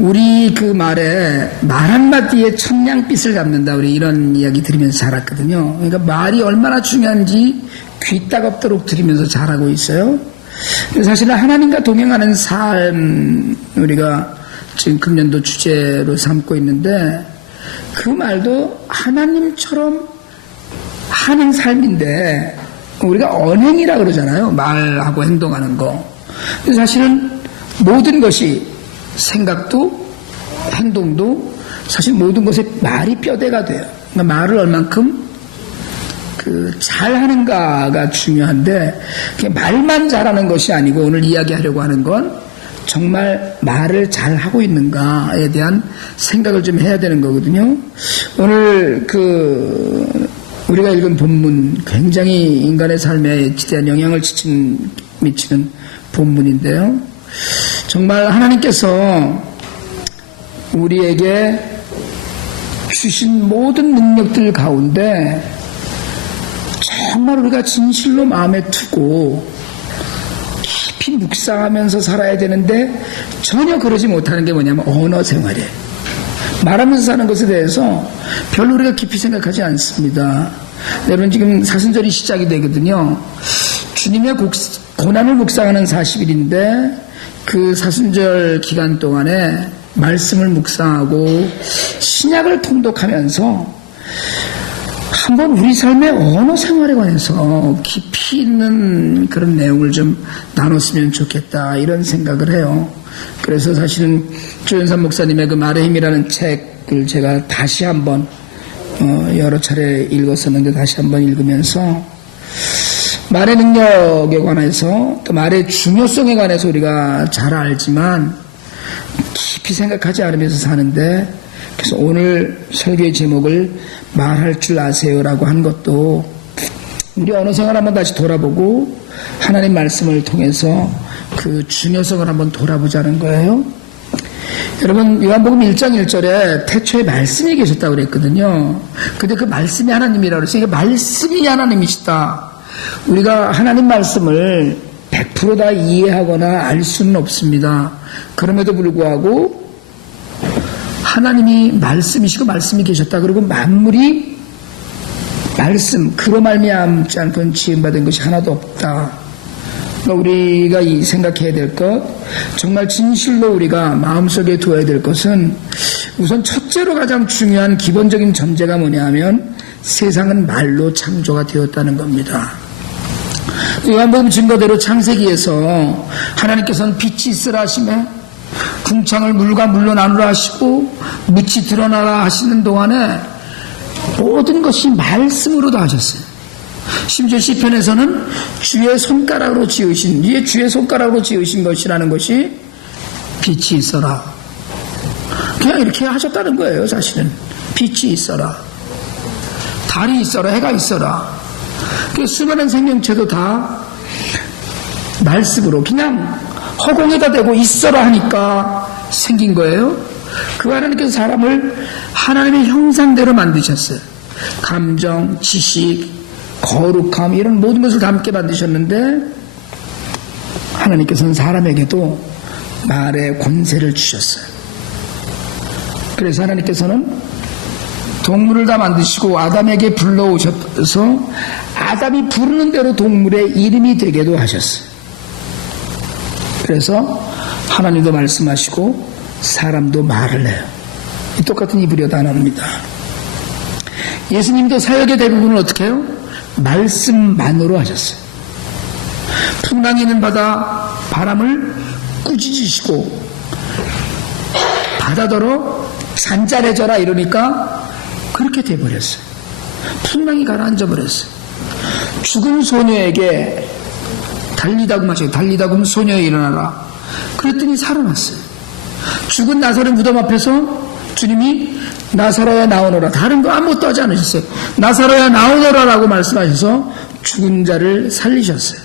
우리 그 말에 말 한마디에 천냥빛을 잡는다. 우리 이런 이야기 들으면서 자랐거든요. 그러니까 말이 얼마나 중요한지 귀 따갑도록 들으면서 자라고 있어요. 사실은 하나님과 동행하는 삶 우리가 지금 금년도 주제로 삼고 있는데 그 말도 하나님처럼 하는 삶인데 우리가 언행이라 그러잖아요. 말하고 행동하는 거. 사실은 모든 것이 생각도 행동도 사실 모든 것에 말이 뼈대가 돼요. 그러니까 말을 얼만큼 잘하는가가 중요한데 말만 잘하는 것이 아니고 오늘 이야기하려고 하는 건 정말 말을 잘하고 있는가에 대한 생각을 좀 해야 되는 거거든요. 오늘 우리가 읽은 본문 굉장히 인간의 삶에 지대한 영향을 미치는 본문인데요. 정말 하나님께서 우리에게 주신 모든 능력들 가운데 정말 우리가 진실로 마음에 두고 깊이 묵상하면서 살아야 되는데 전혀 그러지 못하는 게 뭐냐면 언어 생활이에요. 말하면서 사는 것에 대해서 별로 우리가 깊이 생각하지 않습니다. 여러분 지금 사순절이 시작이 되거든요. 주님의 고난을 묵상하는 40일인데 그 사순절 기간 동안에 말씀을 묵상하고 신약을 통독하면서 한번 우리 삶의 언어 생활에 관해서 깊이 있는 그런 내용을 좀 나눴으면 좋겠다 이런 생각을 해요. 그래서 사실은 조연산 목사님의 그 말의 힘이라는 책을 제가 다시 한번 여러 차례 읽었었는데 다시 한번 읽으면서 말의 능력에 관해서 또 말의 중요성에 관해서 우리가 잘 알지만 깊이 생각하지 않으면서 사는데 그래서 오늘 설교의 제목을 말할 줄 아세요라고 한 것도 우리 언어 생활 한번 다시 돌아보고 하나님 말씀을 통해서 그 중요성을 한번 돌아보자는 거예요. 여러분 요한복음 1장 1절에 태초에 말씀이 계셨다고 그랬거든요. 근데 그 말씀이 하나님이라고 그랬어요. 그러니까 말씀이 하나님이시다. 우리가 하나님 말씀을 100% 다 이해하거나 알 수는 없습니다. 그럼에도 불구하고 하나님이 말씀이시고 말씀이 계셨다. 그리고 만물이 말씀 그로 말미암지 않고는 지음받은 것이 하나도 없다. 그러니까 우리가 생각해야 될 것, 정말 진실로 우리가 마음속에 두어야 될 것은 우선 첫째로 가장 중요한 기본적인 전제가 뭐냐면 세상은 말로 창조가 되었다는 겁니다. 요한복음 증거대로 창세기에서 하나님께서는 빛이 있으라 하시며 궁창을 물과 물로 나누라 하시고 묻이 드러나라 하시는 동안에 모든 것이 말씀으로 다 하셨어요. 심지어 시편에서는 주의 손가락으로 지으신 것이라는 것이 빛이 있어라. 그냥 이렇게 하셨다는 거예요. 사실은 빛이 있어라, 달이 있어라, 해가 있어라. 그 수많은 생명체도 다 말씀으로 그냥 허공에다 대고 있어라 하니까 생긴 거예요. 그 하나님께서 사람을 하나님의 형상대로 만드셨어요. 감정, 지식, 거룩함 이런 모든 것을 다 함께 만드셨는데 하나님께서는 사람에게도 말의 권세를 주셨어요. 그래서 하나님께서는 동물을 다 만드시고 아담에게 불러오셔서 아담이 부르는 대로 동물의 이름이 되게도 하셨어요. 그래서 하나님도 말씀하시고 사람도 말을 해요. 똑같은 이브리어 단어입니다. 예수님도 사역의 대부분을 어떻게 해요? 말씀만으로 하셨어요. 풍랑이 있는 바다 바람을 꾸짖으시고 바다더러 잔잔해져라 이러니까 그렇게 돼버렸어요. 풍랑이 가라앉아버렸어요. 죽은 소녀에게 달리다금 하시고 달리다금 소녀에 일어나라 그랬더니 살아났어요. 죽은 나사렛 무덤 앞에서 주님이 나사로야 나오너라, 다른 거 아무것도 하지 않으셨어요. 나사로야 나오너라라고 말씀하셔서 죽은 자를 살리셨어요.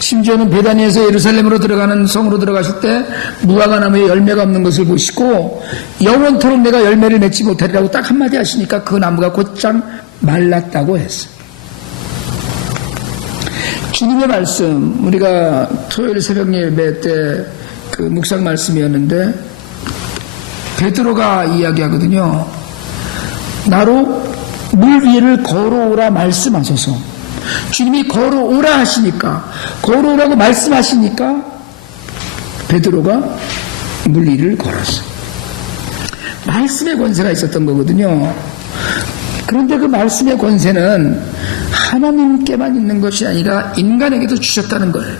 심지어는 베다니에서 예루살렘으로 들어가는 성으로 들어가실 때 무화과 나무에 열매가 없는 것을 보시고 영원토록 내가 열매를 맺지 못하리라고 딱 한마디 하시니까 그 나무가 곧장 말랐다고 했어요. 주님의 말씀, 우리가 토요일 새벽 예배 때 그 묵상 말씀이었는데 베드로가 이야기하거든요. 나로 물 위를 걸어오라 말씀하셔서 주님이 걸어오라 하시니까 걸어오라고 말씀하시니까 베드로가 물 위를 걸었어. 말씀의 권세가 있었던 거거든요. 그런데 그 말씀의 권세는 하나님께만 있는 것이 아니라 인간에게도 주셨다는 거예요.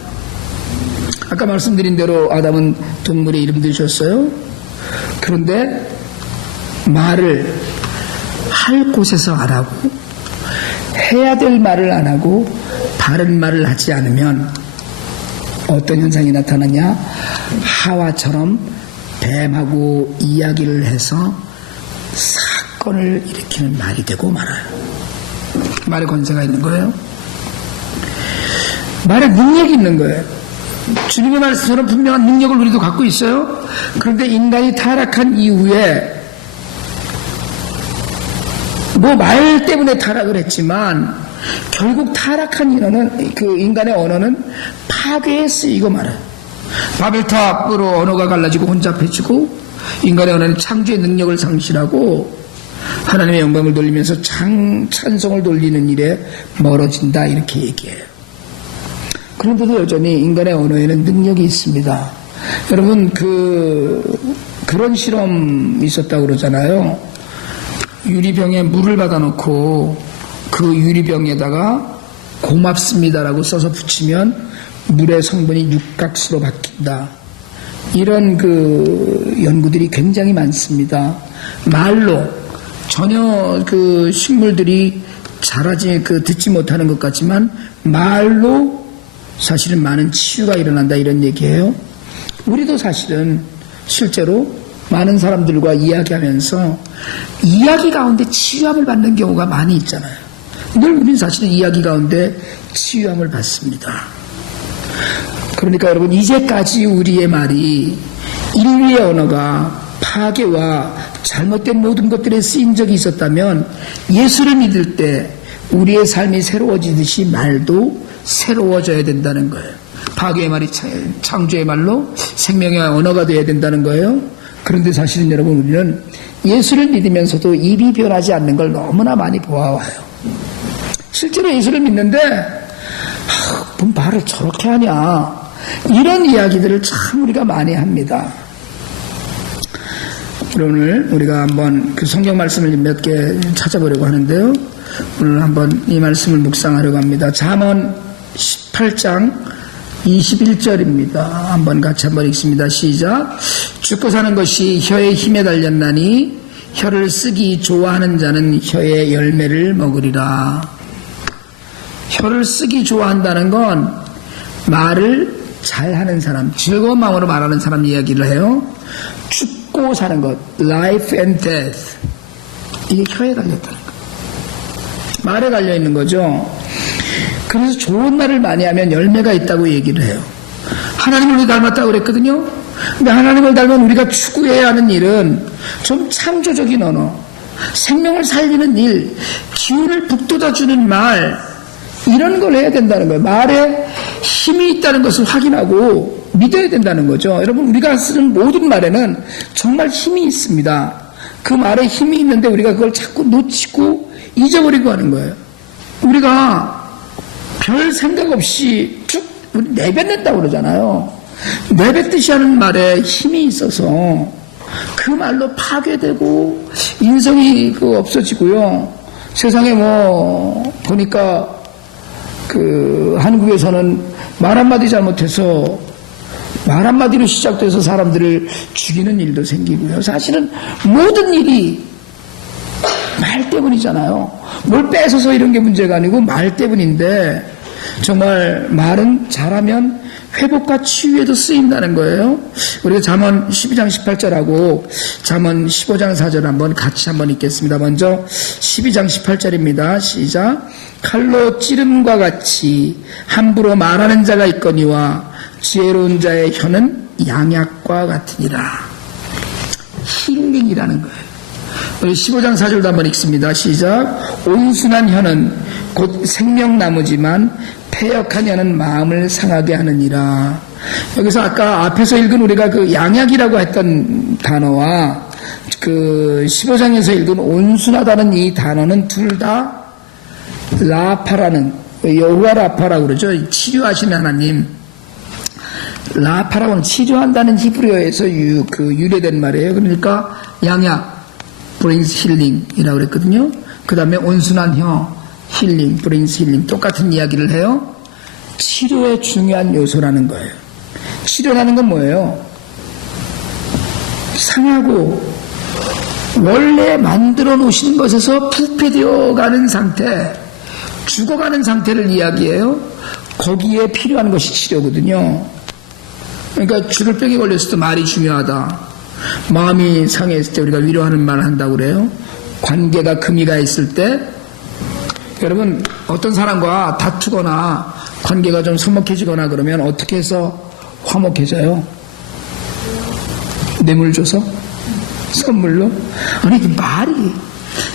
아까 말씀드린 대로 아담은 동물의 이름도 주셨어요. 그런데 말을 할 곳에서 안 하고 해야 될 말을 안 하고 바른 말을 하지 않으면 어떤 현상이 나타나냐? 하와처럼 뱀하고 이야기를 해서 사건을 일으키는 말이 되고 말아요. 말에 권세가 있는 거예요. 말에 능력이 있는 거예요. 주님의 말씀처럼 분명한 능력을 우리도 갖고 있어요. 그런데 인간이 타락한 이후에 뭐 말 때문에 타락을 했지만 결국 타락한 인원은 그 인간의 언어는 파괴에 쓰이고 말아요. 바벨탑으로 언어가 갈라지고 혼잡해지고 인간의 언어는 창조의 능력을 상실하고 하나님의 영광을 돌리면서 찬송을 돌리는 일에 멀어진다 이렇게 얘기해요. 그런데도 여전히 인간의 언어에는 능력이 있습니다. 여러분 그런 실험이 있었다고 그러잖아요. 유리병에 물을 받아놓고 그 유리병에다가 고맙습니다라고 써서 붙이면 물의 성분이 육각수로 바뀐다. 이런 그 연구들이 굉장히 많습니다. 말로 전혀 그 식물들이 자라지 듣지 못하는 것 같지만 말로 사실은 많은 치유가 일어난다 이런 얘기예요. 우리도 사실은 실제로 많은 사람들과 이야기하면서 이야기 가운데 치유함을 받는 경우가 많이 있잖아요. 늘 우리는 사실은 이야기 가운데 치유함을 받습니다. 그러니까 여러분 이제까지 우리의 말이 인류의 언어가 파괴와 잘못된 모든 것들에 쓰인 적이 있었다면 예수를 믿을 때 우리의 삶이 새로워지듯이 말도 새로워져야 된다는 거예요. 파괴의 말이 창조의 말로 생명의 언어가 되어야 된다는 거예요. 그런데 사실은 여러분 우리는 예수를 믿으면서도 입이 변하지 않는 걸 너무나 많이 보아와요. 실제로 예수를 믿는데 뭔 말을 저렇게 하냐 이런 이야기들을 참 우리가 많이 합니다. 오늘 우리가 한번 그 성경 말씀을 몇 개 찾아보려고 하는데요. 오늘 한번 이 말씀을 묵상하려고 합니다. 잠언 18장 21절입니다. 한번 같이 한번 읽습니다. 시작. 죽고 사는 것이 혀의 힘에 달렸나니 혀를 쓰기 좋아하는 자는 혀의 열매를 먹으리라. 혀를 쓰기 좋아한다는 건 말을 잘하는 사람, 즐거운 마음으로 말하는 사람 이야기를 해요. 죽고 사는 것, life and death. 이게 혀에 달렸다는 거예요. 말에 달려있는 거죠. 그래서 좋은 말을 많이 하면 열매가 있다고 얘기를 해요. 하나님을 우리 닮았다고 그랬거든요. 근데 하나님을 닮은 우리가 추구해야 하는 일은 좀 창조적인 언어, 생명을 살리는 일, 기운을 북돋아주는 말, 이런 걸 해야 된다는 거예요. 말에 힘이 있다는 것을 확인하고 믿어야 된다는 거죠. 여러분 우리가 쓰는 모든 말에는 정말 힘이 있습니다. 그 말에 힘이 있는데 우리가 그걸 자꾸 놓치고 잊어버리고 하는 거예요. 우리가 별 생각 없이 쭉 내뱉는다고 그러잖아요. 내뱉듯이 하는 말에 힘이 있어서 그 말로 파괴되고 인성이 없어지고요. 세상에 보니까 한국에서는 말 한마디 잘못해서 말 한마디로 시작돼서 사람들을 죽이는 일도 생기고요. 사실은 모든 일이 말 때문이잖아요. 뭘 뺏어서 이런 게 문제가 아니고 말 때문인데 정말 말은 잘하면 회복과 치유에도 쓰인다는 거예요. 우리가 잠언 12장 18절하고 잠언 15장 4절 한번 같이 한번 읽겠습니다. 먼저 12장 18절입니다. 시작. 칼로 찌름과 같이 함부로 말하는 자가 있거니와 지혜로운 자의 혀는 양약과 같으니라. 힐링이라는 거예요. 우리 15장 4절도 한번 읽습니다. 시작. 온순한 혀는 곧 생명나무지만 패역한 혀는 마음을 상하게 하느니라. 여기서 아까 앞에서 읽은 우리가 그 양약이라고 했던 단어와 그 15장에서 읽은 온순하다는 이 단어는 둘 다 라파라는, 여호와 라파라고 그러죠. 치료하시는 하나님. 라파라고는 치료한다는 히브리어에서 유래된 말이에요. 그러니까 양약, brings healing이라고 그랬거든요. 그 다음에 온순한 혀, healing, brings healing. 똑같은 이야기를 해요. 치료의 중요한 요소라는 거예요. 치료라는 건 뭐예요? 상하고 원래 만들어 놓으신 것에서 부패되어 가는 상태, 죽어가는 상태를 이야기해요. 거기에 필요한 것이 치료거든요. 그러니까 죽을 병에 걸렸을 때 말이 중요하다. 마음이 상했을 때 우리가 위로하는 말을 한다고 그래요. 관계가 금이 가 있을 때, 여러분 어떤 사람과 다투거나 관계가 좀 서먹해지거나 그러면 어떻게 해서 화목해져요? 뇌물 줘서? 선물로? 아니, 그 말이,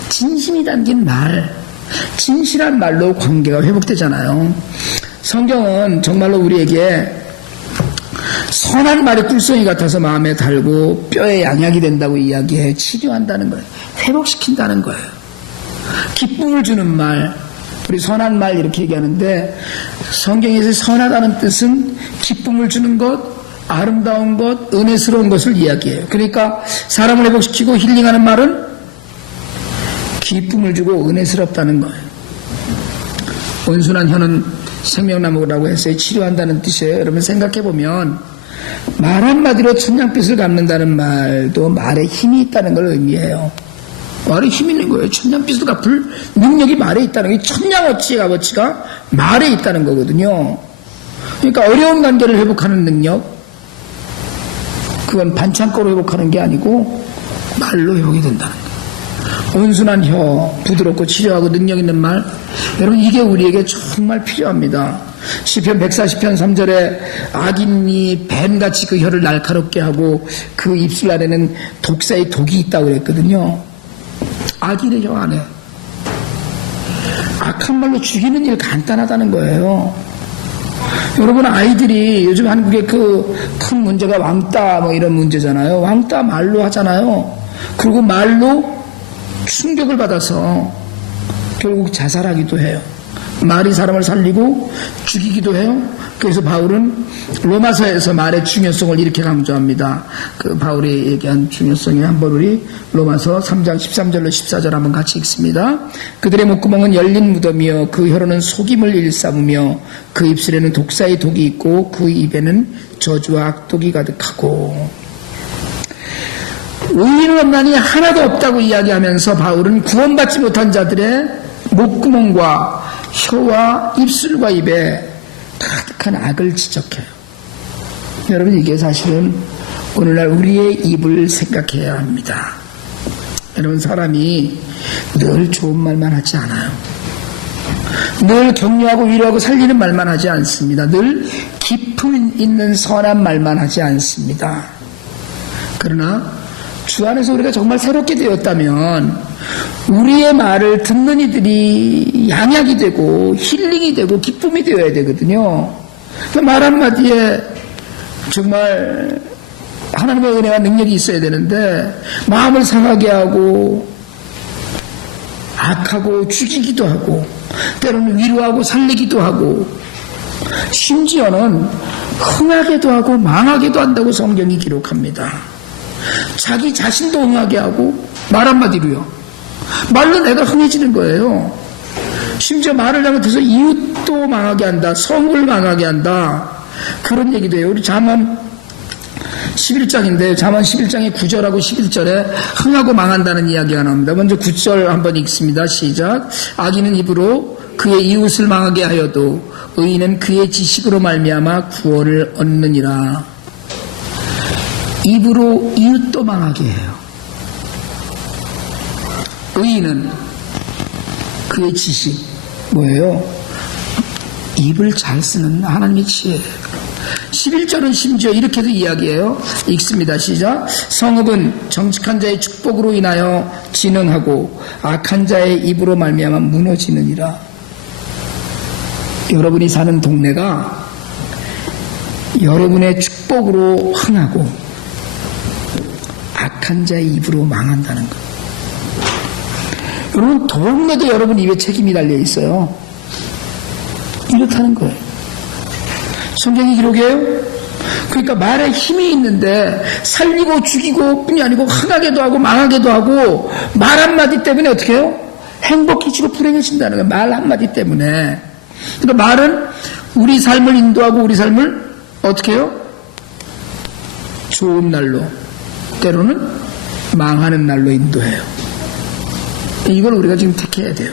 진심이 담긴 말, 진실한 말로 관계가 회복되잖아요. 성경은 정말로 우리에게 선한 말이 꿀송이 같아서 마음에 달고 뼈에 양약이 된다고 이야기해. 치료한다는 거예요. 회복시킨다는 거예요. 기쁨을 주는 말, 우리 선한 말 이렇게 얘기하는데, 성경에서 선하다는 뜻은 기쁨을 주는 것, 아름다운 것, 은혜스러운 것을 이야기해요. 그러니까 사람을 회복시키고 힐링하는 말은 기쁨을 주고 은혜스럽다는 거예요. 온순한 혀는 생명나무라고 해서 치료한다는 뜻이에요. 여러분 생각해보면 말 한마디로 천냥빛을 갚는다는 말도 말에 힘이 있다는 걸 의미해요. 말에 힘이 있는 거예요. 천냥빛을 갚을 능력이 말에 있다는 게, 천냥어치의 값어치가 말에 있다는 거거든요. 그러니까 어려운 관계를 회복하는 능력, 그건 반창고로 회복하는 게 아니고 말로 회복이 된다는 거예요. 온순한 혀, 부드럽고 치료하고 능력 있는 말, 여러분 이게 우리에게 정말 필요합니다. 시편 140편 3절에 악인이 뱀같이 그 혀를 날카롭게 하고 그 입술 안에는 독사의 독이 있다고 그랬거든요. 악인의 혀 안에 악한 말로 죽이는 일 간단하다는 거예요. 여러분 아이들이 요즘 한국의 그 큰 문제가 왕따 뭐 이런 문제잖아요. 왕따 말로 하잖아요. 그리고 말로 충격을 받아서 결국 자살하기도 해요. 말이 사람을 살리고 죽이기도 해요. 그래서 바울은 로마서에서 말의 중요성을 이렇게 강조합니다. 그 바울이 얘기한 중요성에 한번 우리 로마서 3장 13절로 14절 한번 같이 읽습니다. 그들의 목구멍은 열린 무덤이요 그 혀로는 속임을 일삼으며 그 입술에는 독사의 독이 있고 그 입에는 저주와 악독이 가득하고. 의인은 없나니 하나도 없다고 이야기하면서 바울은 구원받지 못한 자들의 목구멍과 혀와 입술과 입에 가득한 악을 지적해요. 여러분 이게 사실은 오늘날 우리의 입을 생각해야 합니다. 여러분 사람이 늘 좋은 말만 하지 않아요. 늘 격려하고 위로하고 살리는 말만 하지 않습니다. 늘 깊음 있는 선한 말만 하지 않습니다. 그러나 주 안에서 우리가 정말 새롭게 되었다면 우리의 말을 듣는 이들이 양약이 되고 힐링이 되고 기쁨이 되어야 되거든요. 말 한마디에 정말 하나님의 은혜와 능력이 있어야 되는데 마음을 상하게 하고 악하고 죽이기도 하고 때로는 위로하고 살리기도 하고 심지어는 흥하게도 하고 망하게도 한다고 성경이 기록합니다. 자기 자신도 흥하게 하고 말 한마디로요. 말로 내가 흥해지는 거예요. 심지어 말을 잘못해서 이웃도 망하게 한다. 성을 망하게 한다. 그런 얘기도 해요. 우리 잠언 11장인데 잠언 11장의 9절하고 11절에 흥하고 망한다는 이야기가 나옵니다. 먼저 9절 한번 읽습니다. 시작. 악인은 입으로 그의 이웃을 망하게 하여도 의인은 그의 지식으로 말미암아 구원을 얻느니라. 입으로 이웃도 망하게 해요. 의인은 그의 지식 뭐예요? 입을 잘 쓰는 하나님의 지혜예요. 11절은 심지어 이렇게도 이야기해요. 읽습니다. 시작. 성읍은 정직한 자의 축복으로 인하여 진흥하고 악한 자의 입으로 말미암아 무너지느니라. 여러분이 사는 동네가 여러분의 축복으로 흥하고 악한 자의 입으로 망한다는 것. 여러분, 더욱나도 여러분 입에 책임이 달려 있어요. 이렇다는 거예요. 성경이 기록해요. 그러니까 말에 힘이 있는데 살리고 죽이고 뿐이 아니고 흥하게도 하고 망하게도 하고 말 한마디 때문에 어떻게 해요? 행복해지고 불행해진다는 거예요. 말 한마디 때문에. 그러니까 말은 우리 삶을 인도하고 우리 삶을 어떻게 해요? 좋은 날로, 때로는 망하는 날로 인도해요. 이걸 우리가 지금 택해야 돼요.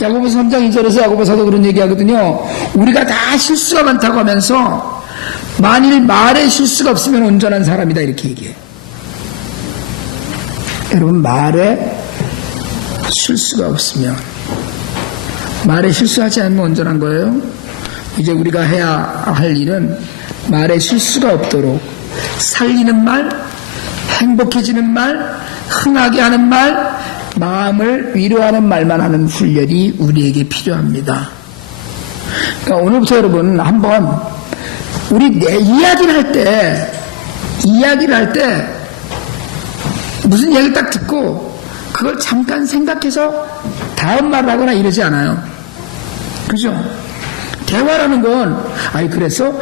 야고보서 3장 2절에서 야고보서도 그런 얘기하거든요. 우리가 다 실수가 많다고 하면서 만일 말에 실수가 없으면 온전한 사람이다 이렇게 얘기해요. 여러분, 말에 실수가 없으면, 말에 실수하지 않으면 온전한 거예요. 이제 우리가 해야 할 일은 말에 실수가 없도록 살리는 말, 행복해지는 말, 흥하게 하는 말, 마음을 위로하는 말만 하는 훈련이 우리에게 필요합니다. 그러니까 오늘부터 여러분 한번 우리 이야기를 할 때 무슨 이야기를 딱 듣고 그걸 잠깐 생각해서 다음 말을 하거나 이러지 않아요. 그죠? 대화라는 건 아유 그랬어?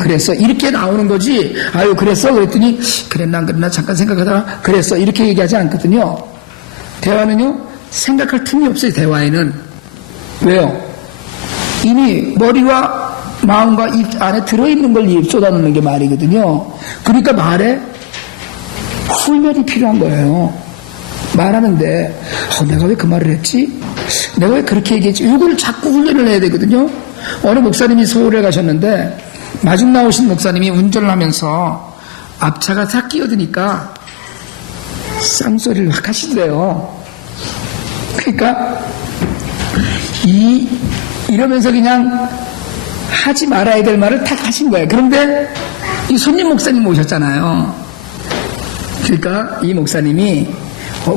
그랬어 이렇게 나오는 거지. 아유 그랬어? 그랬더니 그랬나 안 그랬나 잠깐 생각하다가 그랬어 이렇게 얘기하지 않거든요. 대화는요 생각할 틈이 없어요. 대화에는. 왜요? 이미 머리와 마음과 입 안에 들어있는 걸 입 쏟아놓는 게 말이거든요. 그러니까 말에 훈련이 필요한 거예요. 말하는데 내가 왜 그 말을 했지? 내가 왜 그렇게 얘기했지? 이걸 자꾸 훈련을 해야 되거든요. 어느 목사님이 서울에 가셨는데 마중 나오신 목사님이 운전을 하면서 앞차가 탁 끼어드니까 쌍소리를 확 하시더래요. 그러니까 이러면서 그냥 하지 말아야 될 말을 탁 하신 거예요. 그런데 이 손님 목사님 오셨잖아요. 그러니까 이 목사님이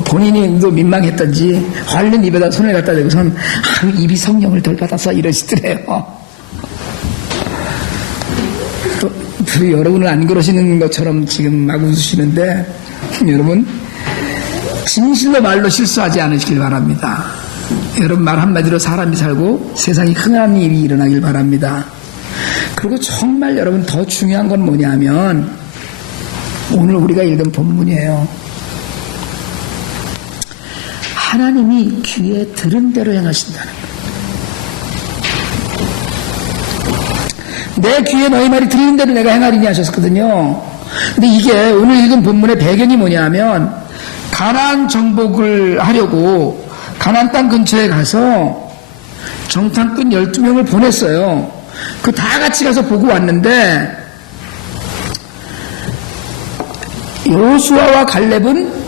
본인이 민망했던지 얼른 입에다 손을 갖다 대고선 입이 성령을 덜 받아서 이러시더래요. 또 여러분은 안 그러시는 것처럼 지금 막 웃으시는데 여러분 진실로 말로 실수하지 않으시길 바랍니다. 여러분 말 한마디로 사람이 살고 세상이 흥한 일이 일어나길 바랍니다. 그리고 정말 여러분 더 중요한 건 뭐냐면 오늘 우리가 읽은 본문이에요. 하나님이 귀에 들은 대로 행하신다는 거예요. 내 귀에 너희 말이 들리는 대로 내가 행하리니 하셨거든요. 근데 이게 오늘 읽은 본문의 배경이 뭐냐면 가나안 정복을 하려고 가나안 땅 근처에 가서 정탐꾼 12명을 보냈어요. 그 다 같이 가서 보고 왔는데 여호수아와 갈렙은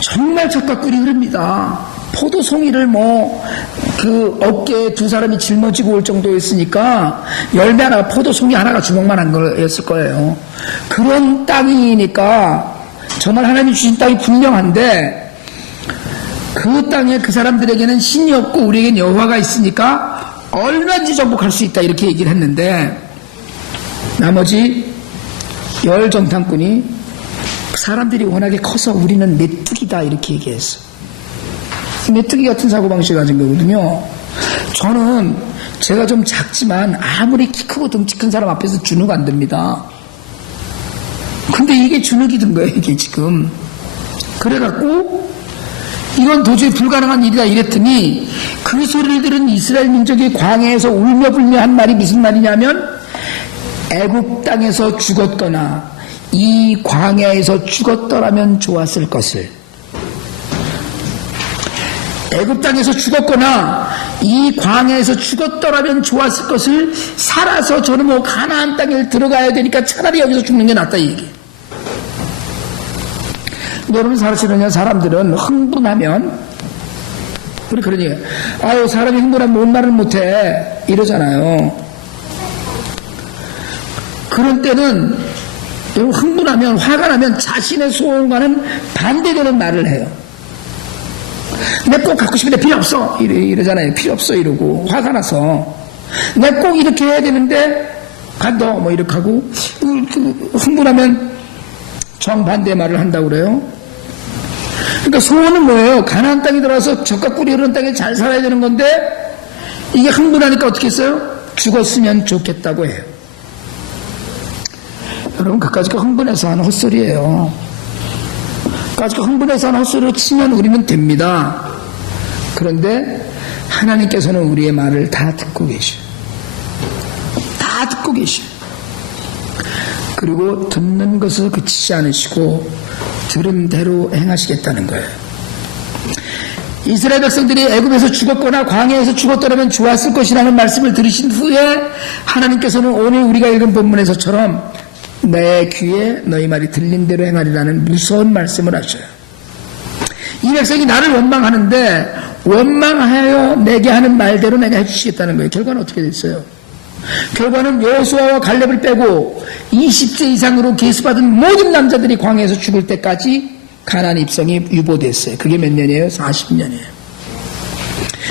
정말 젖과 꿀이 흐릅니다. 포도송이를 그 어깨에 두 사람이 짊어지고 올 정도였으니까 열매 하나, 포도송이 하나가 주먹만한 거였을 거예요. 그런 땅이니까 정말 하나님이 주신 땅이 분명한데 그 땅에 그 사람들에게는 신이 없고 우리에겐 여호와가 있으니까 얼마든지 정복할 수 있다 이렇게 얘기를 했는데 나머지 10 정탐꾼이 사람들이 워낙에 커서 우리는 메뚜기다 이렇게 얘기했어. 메뚜기 같은 사고방식을 가진 거거든요. 저는 제가 좀 작지만 아무리 키 크고 덩치 큰 사람 앞에서 주눅 안 듭니다. 근데 이게 주눅이 든 거예요 이게 지금. 그래갖고 이건 도저히 불가능한 일이다 이랬더니 그 소리를 들은 이스라엘 민족이 광야에서 울며 불며 한 말이 무슨 말이냐면 애굽 땅에서 죽었거나 이 광야에서 죽었더라면 좋았을 것을, 애굽 땅에서 죽었거나 이 광야에서 죽었더라면 좋았을 것을 살아서 저는 가나안 땅에 들어가야 되니까 차라리 여기서 죽는 게 낫다 이 얘기. 여러분 사실은요 사람들은 흥분하면 우리 그런 얘기 아유 사람이 흥분하면 뭔 말을 못해 이러잖아요. 그럴 때는 흥분하면 화가 나면 자신의 소원과는 반대되는 말을 해요. 내가 꼭 갖고 싶은데 필요 없어 이러잖아요. 필요 없어 이러고 화가 나서 내가 꼭 이렇게 해야 되는데 간다 뭐 이렇게 하고 흥분하면 정반대의 말을 한다고 그래요. 그러니까 소원은 뭐예요? 가나안 땅에 들어와서 젖과 꿀이 흐르는 땅에 잘 살아야 되는 건데 이게 흥분하니까 어떻게 했어요? 죽었으면 좋겠다고 해요. 여러분 그까짓 거 흥분해서 하는 헛소리예요. 그까짓 거 흥분해서 하는 헛소리로 치면 우리는 됩니다. 그런데 하나님께서는 우리의 말을 다 듣고 계셔요. 다 듣고 계셔요. 그리고 듣는 것을 그치지 않으시고 들은 대로 행하시겠다는 거예요. 이스라엘 백성들이 애굽에서 죽었거나 광야에서 죽었더라면 좋았을 것이라는 말씀을 들으신 후에 하나님께서는 오늘 우리가 읽은 본문에서처럼 내 귀에 너희 말이 들린 대로 행하리라는 무서운 말씀을 하셔요. 이 백성이 나를 원망하는데 원망하여 내게 하는 말대로 내가 해주시겠다는 거예요. 결과는 어떻게 됐어요? 결과는 여호수아와 갈렙을 빼고 20세 이상으로 계수받은 모든 남자들이 광야에서 죽을 때까지 가나안 입성이 유보됐어요. 그게 몇 년이에요? 40년이에요.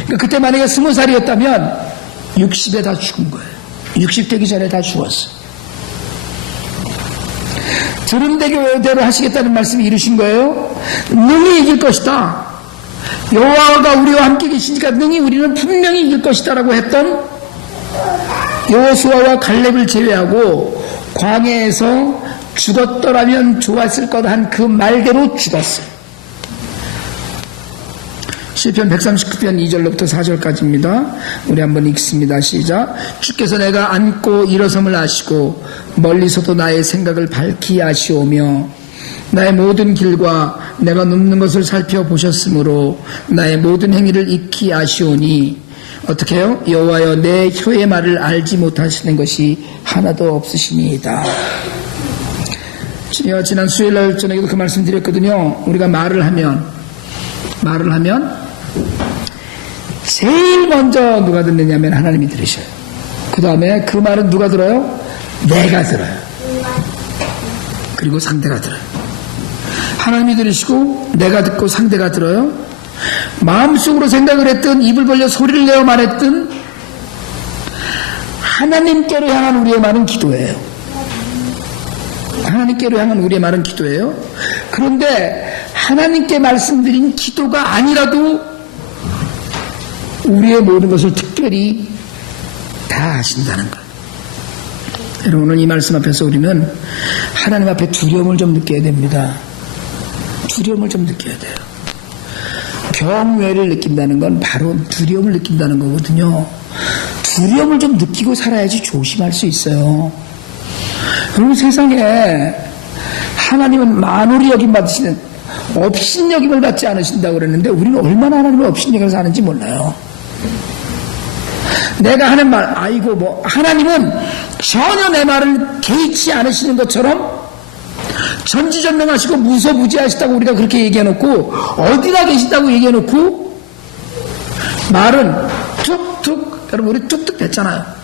그러니까 그때 만약에 20살이었다면 60에 다 죽은 거예요. 60 되기 전에 다 죽었어요. 들은 대로 하시겠다는 말씀이 이루신 거예요. 능히 이길 것이다. 여호와가 우리와 함께 계시니까 능히 우리는 분명히 이길 것이다 라고 했던 여호수아와 갈렙을 제외하고 광야에서 죽었더라면 좋았을 것 한 그 말대로 죽었어요. 시편 139편 2절로부터 4절까지입니다. 우리 한번 읽습니다. 시작. 주께서 내가 앉고 일어섬을 아시고 멀리서도 나의 생각을 밝히 아시오며 나의 모든 길과 내가 눕는 것을 살펴보셨으므로 나의 모든 행위를 익히 아시오니 어떻게 해요? 여호와여 내 혀의 말을 알지 못하시는 것이 하나도 없으시니이다. 제가 지난 수요일날 저녁에도 그 말씀 드렸거든요. 우리가 말을 하면 제일 먼저 누가 듣느냐면 하나님이 들으셔요. 그 다음에 그 말은 누가 들어요? 내가 들어요. 그리고 상대가 들어요. 하나님이 들으시고 내가 듣고 상대가 들어요. 마음속으로 생각을 했든 입을 벌려 소리를 내어 말했든 하나님께로 향한 우리의 말은 기도예요. 하나님께로 향한 우리의 말은 기도예요. 그런데 하나님께 말씀드린 기도가 아니라도 우리의 모든 것을 특별히 다 하신다는 것. 여러분 오늘 이 말씀 앞에서 우리는 하나님 앞에 두려움을 좀 느껴야 됩니다. 두려움을 좀 느껴야 돼요. 경외를 느낀다는 건 바로 두려움을 느낀다는 거거든요. 두려움을 좀 느끼고 살아야지 조심할 수 있어요. 여러분 세상에 하나님은 만홀히 여김 받으시는 업신여김을 받지 않으신다고 그랬는데 우리는 얼마나 하나님을 업신여김을 사는지 몰라요. 내가 하는 말 아이고 뭐 하나님은 전혀 내 말을 개의치 않으시는 것처럼 전지전능하시고 무소부지하시다고 우리가 그렇게 얘기해놓고 어디나 계신다고 얘기해놓고 말은 툭툭 여러분 우리 툭툭 뱉잖아요.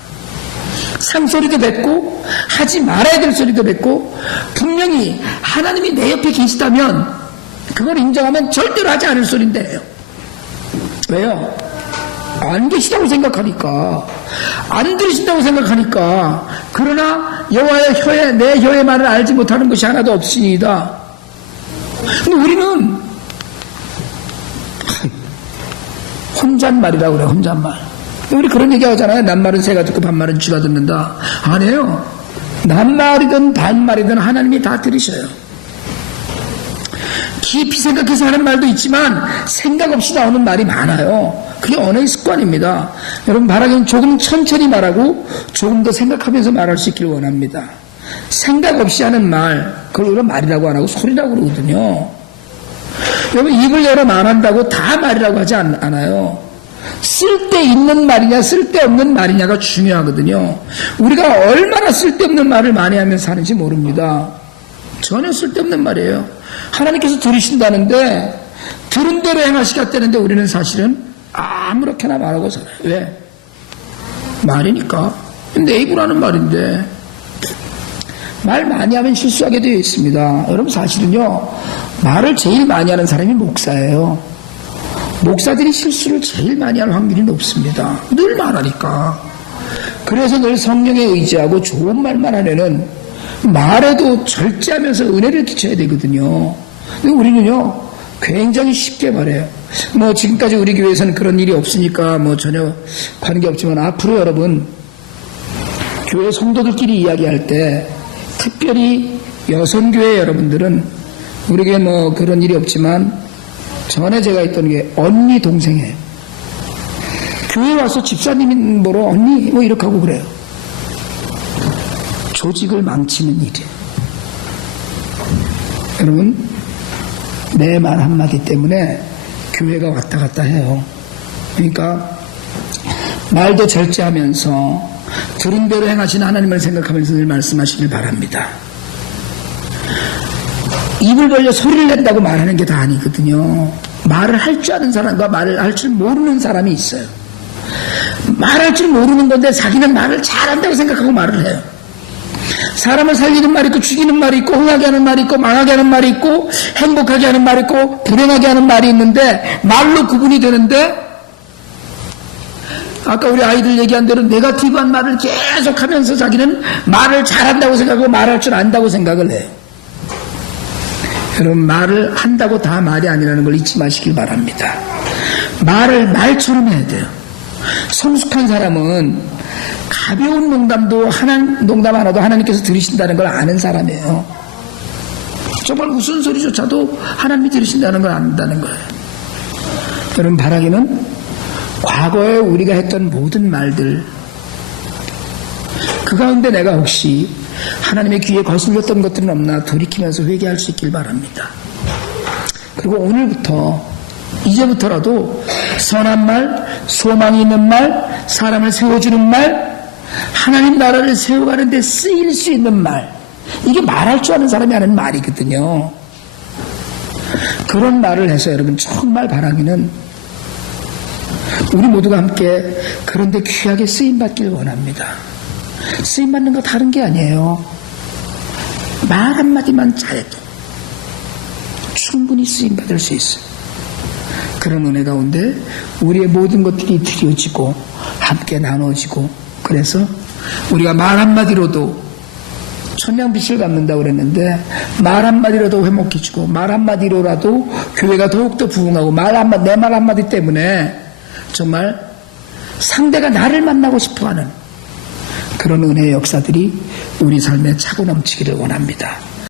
상소리도 뱉고 하지 말아야 될 소리도 뱉고 분명히 하나님이 내 옆에 계시다면 그걸 인정하면 절대로 하지 않을 소리인데요. 왜요? 안 계시다고 생각하니까 안 들으신다고 생각하니까 그러나 여호와의 혀에 내 혀의 말을 알지 못하는 것이 하나도 없으니이다. 근데 우리는 혼잣말이라고 그래요. 혼잣말. 우리 그런 얘기 하잖아요. 낱말은 새가 듣고 반말은 쥐가 듣는다. 아니에요. 낱말이든 반말이든 하나님이 다 들으셔요. 깊이 생각해서 하는 말도 있지만 생각 없이 나오는 말이 많아요. 그게 언어의 습관입니다. 여러분 바라기는 조금 천천히 말하고 조금 더 생각하면서 말할 수 있기를 원합니다. 생각 없이 하는 말 그걸 우리가 말이라고 안 하고 소리라고 그러거든요. 여러분 입을 열어 말한다고 다 말이라고 하지 않아요. 쓸데있는 말이냐 쓸데없는 말이냐가 중요하거든요. 우리가 얼마나 쓸데없는 말을 많이 하면서 사는지 모릅니다. 전혀 쓸데없는 말이에요. 하나님께서 들으신다는데 들은 대로 행하시겠다는데 우리는 사실은 아무렇게나 말하고 살아요. 왜? 말이니까. 내 입으로 하는 말인데 말 많이 하면 실수하게 되어 있습니다. 여러분 사실은요 말을 제일 많이 하는 사람이 목사예요. 목사들이 실수를 제일 많이 할 확률이 높습니다. 늘 말하니까. 그래서 늘 성령에 의지하고 좋은 말만 하려는 말에도 절제하면서 은혜를 끼쳐야 되거든요. 근데 우리는요, 굉장히 쉽게 말해요. 뭐 지금까지 우리 교회에서는 그런 일이 없으니까 뭐 전혀 관계없지만 앞으로 여러분 교회 성도들끼리 이야기할 때 특별히 여성교회 여러분들은 우리 교회 뭐 그런 일이 없지만 전에 제가 했던 게 언니 동생이에요. 교회 와서 집사님이 뭐로 언니 뭐 이렇게 하고 그래요. 조직을 망치는 일이에요. 여러분 내 말 한마디 때문에 교회가 왔다 갔다 해요. 그러니까 말도 절제하면서 들은 대로 행하시는 하나님을 생각하면서 늘 말씀하시길 바랍니다. 입을 벌려 소리를 낸다고 말하는 게 다 아니거든요. 말을 할 줄 아는 사람과 말을 할 줄 모르는 사람이 있어요. 말할 줄 모르는 건데 자기는 말을 잘한다고 생각하고 말을 해요. 사람을 살리는 말이 있고 죽이는 말이 있고 흥하게 하는 말이 있고 망하게 하는 말이 있고 행복하게 하는 말이 있고 불행하게 하는 말이 있는데 말로 구분이 되는데 아까 우리 아이들 얘기한 대로 네거티브한 말을 계속하면서 자기는 말을 잘한다고 생각하고 말할 줄 안다고 생각을 해요. 여러분 말을 한다고 다 말이 아니라는 걸 잊지 마시길 바랍니다. 말을 말처럼 해야 돼요. 성숙한 사람은 가벼운 농담도 농담 하나도 하나님께서 들으신다는 걸 아는 사람이에요. 정말 무슨 소리조차도 하나님이 들으신다는 걸 안다는 거예요. 여러분 바라기는 과거에 우리가 했던 모든 말들 그 가운데 내가 혹시 하나님의 귀에 거슬렸던 것들은 없나 돌이키면서 회개할 수 있길 바랍니다. 그리고 오늘부터 이제부터라도 선한 말, 소망이 있는 말, 사람을 세워주는 말, 하나님 나라를 세워가는 데 쓰일 수 있는 말, 이게 말할 줄 아는 사람이 하는 말이거든요. 그런 말을 해서 여러분 정말 바라기는 우리 모두가 함께 그런데 귀하게 쓰임받길 원합니다. 쓰임받는 거 다른 게 아니에요. 말 한마디만 잘해도 충분히 쓰임받을 수 있어요. 그런 은혜 가운데 우리의 모든 것들이 드려지고 함께 나눠지고 그래서 우리가 말 한마디로도 천냥빛을 갚는다고 그랬는데 말 한마디로도 회복해주고 말 한마디로라도 교회가 더욱더 부흥하고 내 말 한마디 때문에 정말 상대가 나를 만나고 싶어하는 그런 은혜의 역사들이 우리 삶에 차고 넘치기를 원합니다.